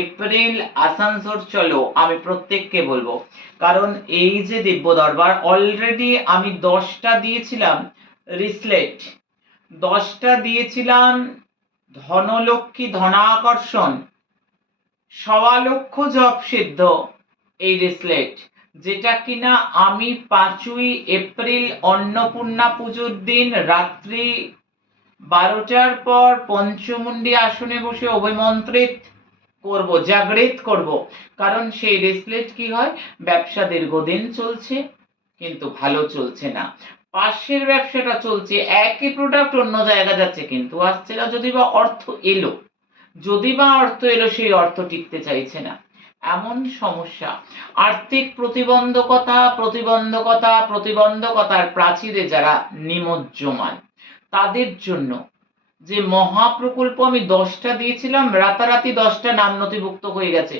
April Asansol চলো, আমি প্রত্যেককে বলব। কারণ এই যে দিব্য দরবার অলরেডি আমি দশটা দিয়েছিলাম রিসলেট। দশটা দিয়েছিলাম ধনলক্ষ্মী ধনাকর্ষণ। সওয়া লক্ষ জব সিদ্ধ এই রিসলেট, যেটা কিনা আমি পাঁচই এপ্রিল অন্নপূর্ণা পুজোর দিন রাত্রি বারোটার পর পঞ্চমুণ্ডী আসনে বসে অভিমন্ত্রিত করব জাগৃত করব। কারণ সেই রেসলেট কি হয়? ব্যবসা দীর্ঘদিন চলছে, কিন্তু ভালো চলছে না। পাশের ব্যবসাটা চলছে, একই প্রোডাক্ট অন্য জায়গা যাচ্ছে, কিন্তু আসছে না, যদি বা অর্থ এলো। যদি বা অর্থ এলো, সেই অর্থ টিকতে চাইছে না। এমন সমস্যা। আর্থিক প্রতিবন্ধকতা প্রতিবন্ধকতা, প্রতিবন্ধকতার প্রাচীরে যারা নিমজ্জমান, তাদের জন্য যে মহাপ্রকল্প আমি দশটা দিয়েছিলাম, রাতারাতি দশটা নাম নথিভুক্ত হয়ে গেছে।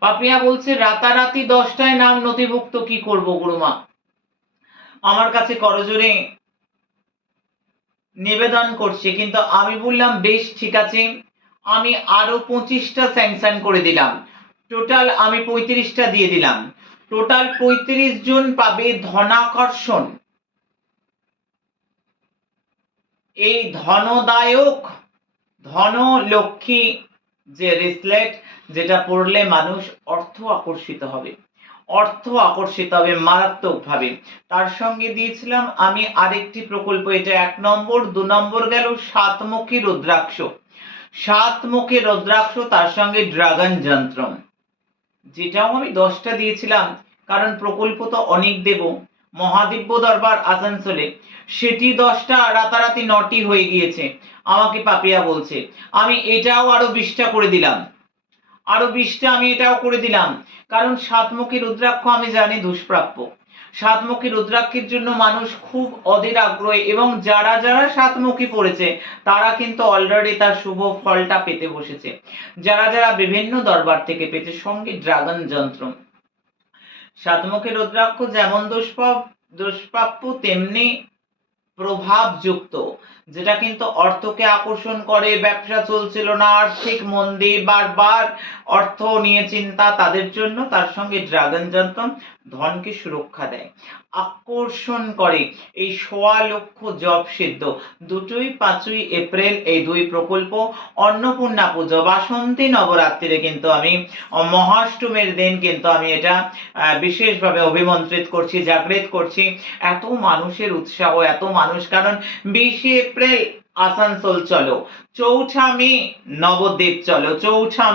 পাপিয়া বলছে, রাতারাতি দশটায় নাম নথিভুক্ত কি করব গুরুমা আমার কাছে করজোরে নিবেদন করছে, কিন্তু আমি বললাম, বেশ, ঠিক আছে। আমি আরও পঁচিশটা স্যাংশন করে দিলাম। টোটাল আমি পঁয়ত্রিশটা দিয়ে দিলাম। টোটাল পঁয়ত্রিশ জন পাবে ধনাকর্ষণ। এই ধনদায়ক ধন লক্ষ্মী যে রিসলেট যেটা পড়লে মানুষ অর্থ আকর্ষিত হবে, অর্থ আকর্ষিত হবে মারাত্মকভাবে। তার সঙ্গে দিয়েছিলাম আমি আরেকটি প্রকল্প, এটা এক নম্বর, দু নম্বর গেল সাতমুখী রুদ্রাক্ষ। সাতমুখী রুদ্রাক্ষ, তার সঙ্গে ড্রাগন যন্ত্র যেটাও আমি দশটা দিয়েছিলাম, কারণ প্রকল্প তো অনেক দেব। মহাদিব্য দরবার আসানসোলে। সেটি দশটা রাতারাতি নটি হয়ে গিয়েছে। আমাকে পাপিয়া বলছে, আমি এটাও আরও বিশটা করে দিলাম। আরও বিশটা আমি এটাও করে দিলাম। কারণ সাতমুখী রুদ্রাক্ষ আমি জানি দুষ্প্রাপ্য। সাতমুখী রুদ্রাক্ষের জন্য মানুষ খুব অধীর আগ্রহী এবং যারা যারা সাতমুখী পড়েছে, তারা কিন্তু অলরেডি তার শুভ ফলটা পেতে বসেছে। যারা যারা বিভিন্ন দরবার থেকে পেতে সঙ্গে ড্রাগন যন্ত্র। সাতমুখী রুদ্রাক্ষ যেমন দুষ্প্রাপ দুষ্প্রাপ্য, তেমনি প্রভাবযুক্ত, যেটা কিন্তু অর্থকে আকর্ষণ করে, ব্যবসা চলছিল না, আর্থিক মন্দি, বারবার অর্থ নিয়ে চিন্তা, তাদের জন্য তার সঙ্গে ড্রাগন যন্ত্র ধনকে সুরক্ষা দেয়। আকর্ষণ করে। এই সোয়া লক্ষ জব সিদ্ধ। দুটোই পাঁচই এপ্রিল এই দুই প্রকল্প। অন্নপূর্ণা পুজো বাসন্তী নবরাত্রিরে কিন্তু আমি মহাষ্টমীর দিন কিন্তু আমি এটা বিশেষভাবে অভিমন্ত্রিত করছি জাগৃত করছি। এত মানুষের উৎসাহ, এত মানুষ, কারণ বিশে এপ্রিল আসানসোল চলো, চৌঠা মে নবদ্বীপ চলো, চৌঠা